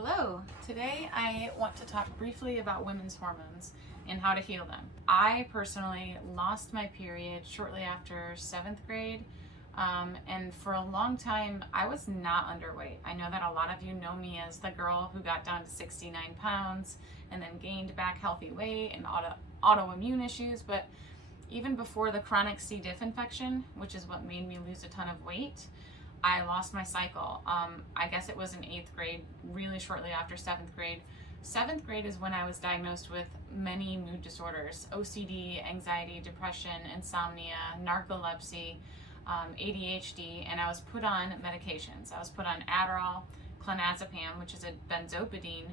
Hello! Today I want to talk briefly about women's hormones and how to heal them. I personally lost my period shortly after 7th grade, and for a long time I was not underweight. I know that a lot of you know me as the girl who got down to 69 pounds and then gained back healthy weight and autoimmune issues, but even before the chronic CDiff infection, which is what made me lose a ton of weight, I lost my cycle. I guess it was in 8th grade, really shortly after 7th grade. 7th grade is when I was diagnosed with many mood disorders: OCD, anxiety, depression, insomnia, narcolepsy, ADHD, and I was put on medications. I was put on Adderall, clonazepam, which is a benzopidine,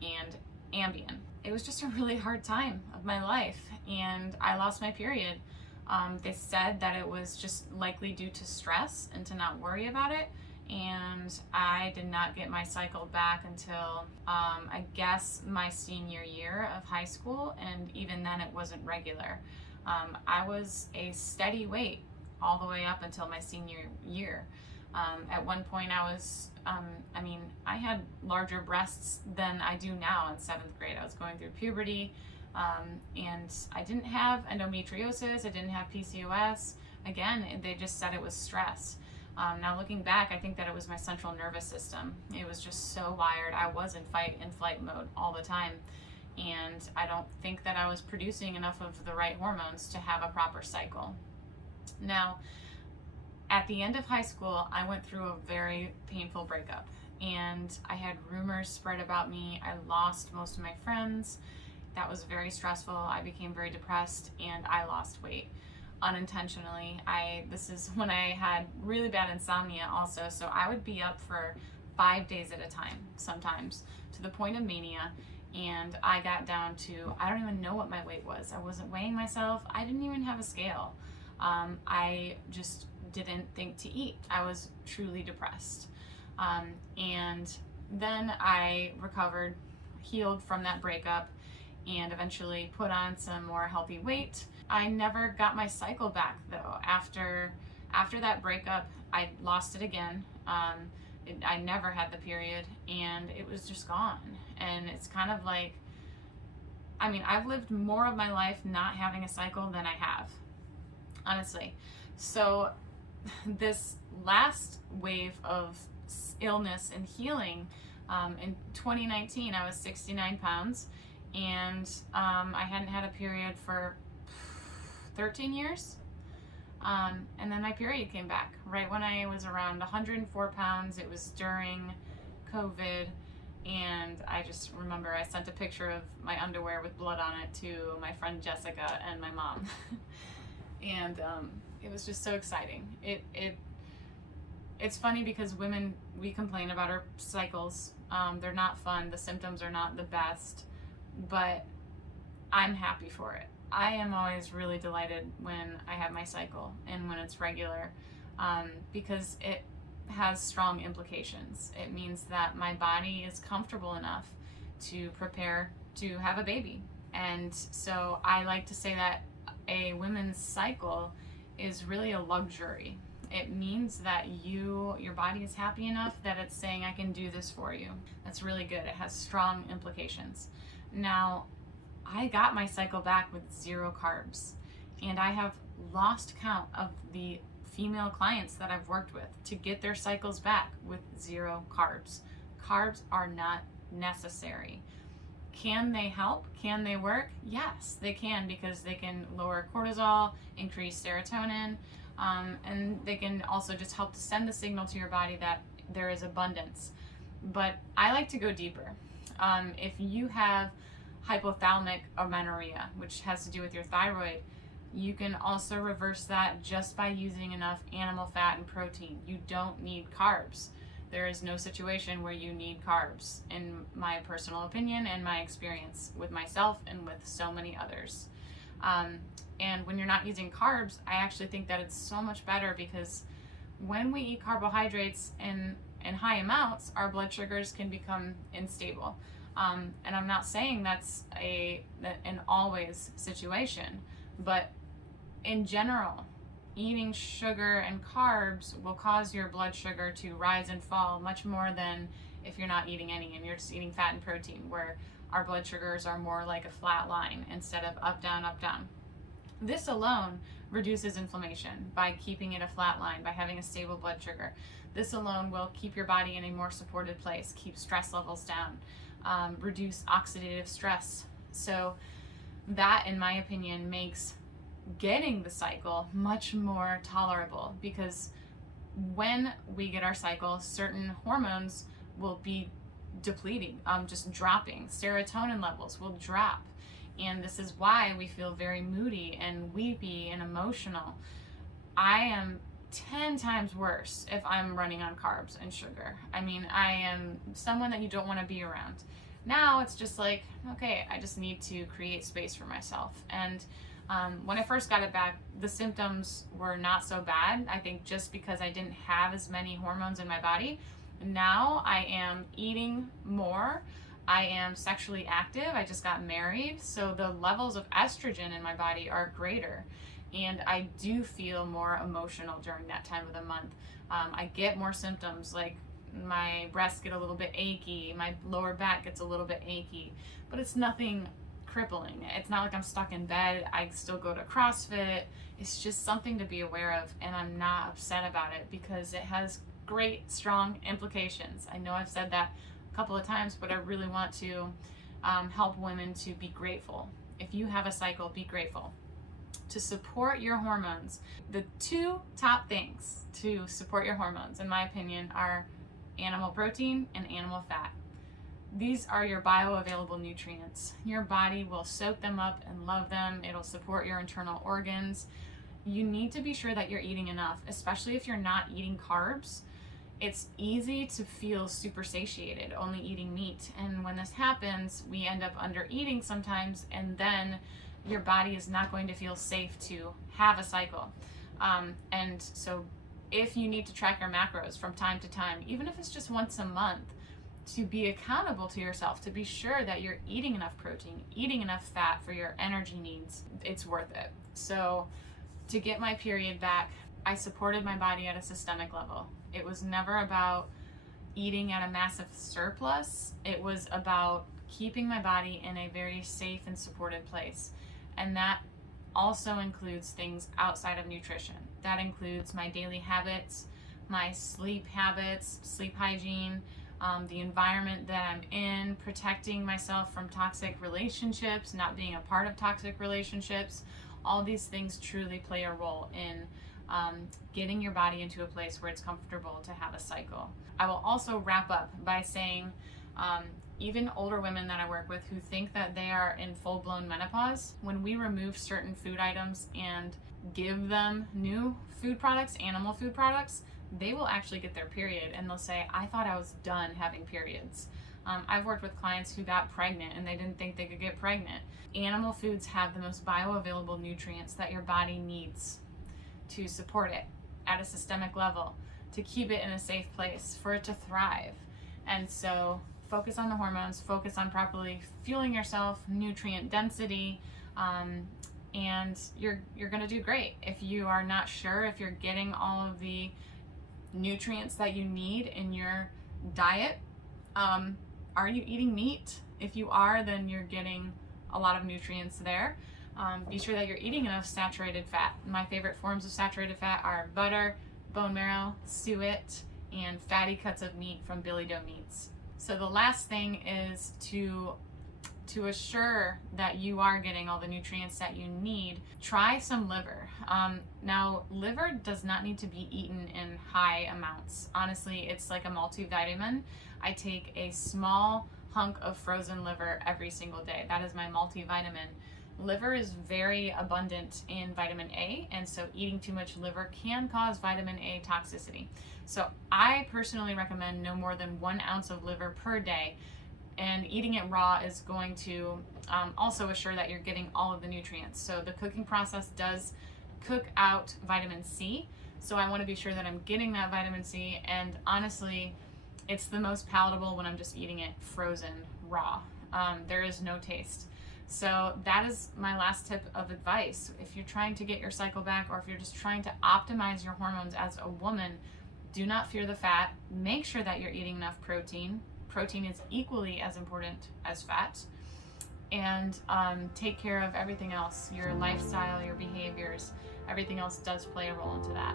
and Ambien. It was just a really hard time of my life, and I lost my period. They said that it was just likely due to stress and to not worry about it, and I did not get my cycle back until I guess my senior year of high school, and even then it wasn't regular. I was a steady weight all the way up until my senior year. At one point I was, I had larger breasts than I do now in 7th grade. I was going through puberty. And I didn't have endometriosis, I didn't have PCOS. Again, they just said it was stress. Now looking back, I think that it was my central nervous system. It was just so wired. I was in fight and flight mode all the time. And I don't think that I was producing enough of the right hormones to have a proper cycle. Now, at the end of high school, I went through a very painful breakup. And I had rumors spread about me. I lost most of my friends. That was very stressful. I became very depressed and I lost weight unintentionally. This is when I had really bad insomnia also, so I would be up for 5 days at a time sometimes, to the point of mania, and I got down to, I don't even know what my weight was. I wasn't weighing myself. I didn't even have a scale. I just didn't think to eat. I was truly depressed. And then I recovered, healed from that breakup, and eventually put on some more healthy weight. I never got my cycle back though. After that breakup, I lost it again. I never had the period, and it was just gone. And it's kind of like, I've lived more of my life not having a cycle than I have, honestly. So this last wave of illness and healing, in 2019, I was 69 pounds. And I hadn't had a period for 13 years. And then my period came back right when I was around 104 pounds. It was during COVID. And I just remember I sent a picture of my underwear with blood on it to my friend Jessica and my mom. And it was just so exciting. It's funny because women, we complain about our cycles. They're not fun. The symptoms are not the best. But I'm happy for it. I am always really delighted when I have my cycle and when it's regular, because it has strong implications. It means that my body is comfortable enough to prepare to have a baby. And so I like to say that a woman's cycle is really a luxury. It means that your body is happy enough that it's saying, I can do this for you. That's really good. It has strong implications. Now, I got my cycle back with 0 carbs, and I have lost count of the female clients that I've worked with to get their cycles back with 0 carbs. Carbs are not necessary. Can they help? Can they work? Yes, they can, because they can lower cortisol, increase serotonin, and they can also just help to send the signal to your body that there is abundance. But I like to go deeper. If you have hypothalamic amenorrhea, which has to do with your thyroid, you can also reverse that just by using enough animal fat and protein. You don't need carbs. There is no situation where you need carbs, in my personal opinion and my experience with myself and with so many others. And when you're not using carbs, I actually think that it's so much better, because when we eat carbohydrates in high amounts, our blood sugars can become unstable. And I'm not saying that's an always situation, but in general, eating sugar and carbs will cause your blood sugar to rise and fall much more than if you're not eating any and you're just eating fat and protein, where our blood sugars are more like a flat line instead of up, down, up, down. This alone reduces inflammation by keeping it a flat line, by having a stable blood sugar. This alone will keep your body in a more supported place, keep stress levels down, reduce oxidative stress. So that, in my opinion, makes getting the cycle much more tolerable, because when we get our cycle, certain hormones will be depleting, just dropping. Serotonin levels will drop. And this is why we feel very moody and weepy and emotional. I am 10 times worse if I'm running on carbs and sugar. I mean, I am someone that you don't want to be around. Now it's just like, okay, I just need to create space for myself. And when I first got it back, the symptoms were not so bad. I think just because I didn't have as many hormones in my body. Now I am eating more. I am sexually active. I just got married, so the levels of estrogen in my body are greater, and I do feel more emotional during that time of the month. I get more symptoms, like my breasts get a little bit achy, my lower back gets a little bit achy, but it's nothing crippling. It's not like I'm stuck in bed. I still go to CrossFit. It's just something to be aware of, and I'm not upset about it because it has great, strong implications. I know I've said that couple of times, but I really want to help women to be grateful. If you have a cycle, be grateful. To support your hormones, the two top things to support your hormones, in my opinion, are animal protein and animal fat. These are your bioavailable nutrients. Your body will soak them up and love them. It'll support your internal organs. You need to be sure that you're eating enough, especially if you're not eating carbs. It's easy to feel super satiated only eating meat, and when this happens, we end up under eating sometimes, and then your body is not going to feel safe to have a cycle. And so if you need to track your macros from time to time, even if it's just once a month, to be accountable to yourself, to be sure that you're eating enough protein, eating enough fat for your energy needs, it's worth it. So to get my period back, I supported my body at a systemic level. It was never about eating at a massive surplus. It was about keeping my body in a very safe and supported place. And that also includes things outside of nutrition. That includes my daily habits, my sleep habits, sleep hygiene, the environment that I'm in, protecting myself from toxic relationships, not being a part of toxic relationships. All these things truly play a role in getting your body into a place where it's comfortable to have a cycle. I will also wrap up by saying even older women that I work with who think that they are in full-blown menopause, when we remove certain food items and give them new food products, animal food products, they will actually get their period and they'll say, I thought I was done having periods. I've worked with clients who got pregnant and they didn't think they could get pregnant. Animal foods have the most bioavailable nutrients that your body needs to support it at a systemic level, to keep it in a safe place, for it to thrive. And so focus on the hormones, focus on properly fueling yourself, nutrient density, and you're gonna do great. If you are not sure if you're getting all of the nutrients that you need in your diet, are you eating meat? If you are, then you're getting a lot of nutrients there. Be sure that you're eating enough saturated fat. My favorite forms of saturated fat are butter, bone marrow, suet, and fatty cuts of meat from Billy Doe meats. So the last thing is to assure that you are getting all the nutrients that you need, try some liver. Now, liver does not need to be eaten in high amounts. Honestly, it's like a multivitamin. I take a small hunk of frozen liver every single day. That is my multivitamin. Liver is very abundant in vitamin A, and so eating too much liver can cause vitamin A toxicity. So I personally recommend no more than 1 ounce of liver per day, and eating it raw is going to also assure that you're getting all of the nutrients. So the cooking process does cook out vitamin C, so I want to be sure that I'm getting that vitamin C, and honestly, it's the most palatable when I'm just eating it frozen raw. There is no taste. So that is my last tip of advice. If you're trying to get your cycle back, or if you're just trying to optimize your hormones as a woman, do not fear the fat. Make sure that you're eating enough protein. protein is equally as important as fat. And take care of everything else, your lifestyle, your behaviors, everything else does play a role into that.